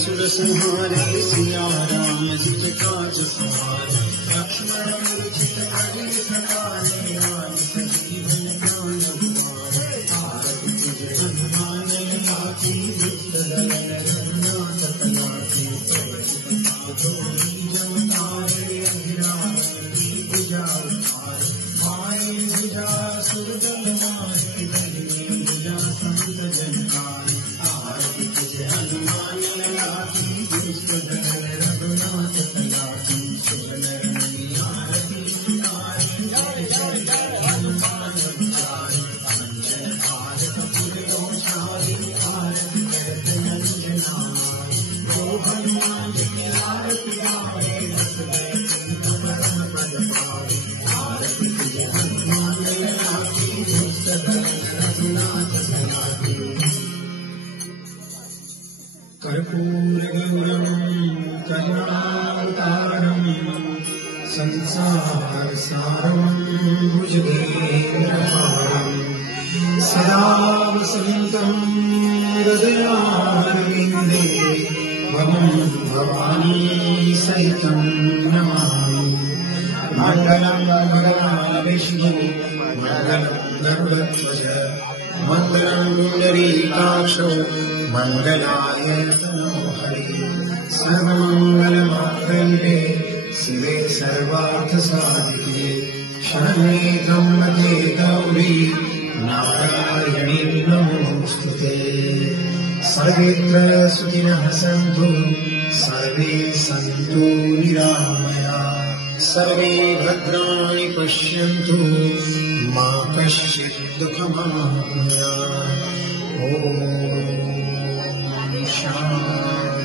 असुर संहारे सिया राम जित काज सवारे लक्ष्मण मूर्छित करि सकाले राम संजीवन प्राण कुमारे आरति तुझे हनुमान लागी दुष्ट दलन रघुनाथ तलाकी जमतारे अभिरामी पूजा उतारे माई पूजा सुरदल मारे दलिनी पूजा संत जनकारे आरति तुझे हनुमान रघुनाथ तलाकी सुन आरती हनुमान अंजन भारत पुरोशाली आरती करत नंजनाय गो हनुमान की आरती गावे परम पद पावे आरती तुझे हनुमान लागी दुष्ट रघुनाथ तलाकी कर्पूरगौरं करुणावतारं संसारसारं भुजगेन्द्रहारं सदा वसन्तं हृदयारविन्दे भवं भवानी सहितं नमामि मङ्गलं भगवान् विष्णु मङ्गलं गरुडध्वज मङ्गलं पुण्डरीकाक्षो मङ्गलाय तनो हरि सर्वमङ्गलमाङ्गल्ये शिवे सर्वार्थसाधिके शरण्ये त्र्यम्बके गौरी नारायणी नमोऽस्तुते सर्वेत्र सुखिनः सन्तु सर्वे सन्तु निरामया सर्वे भद्राणि पश्यन्तु मा कश्चित् दुःखमाप्नुयात्। ॐ शान्ति।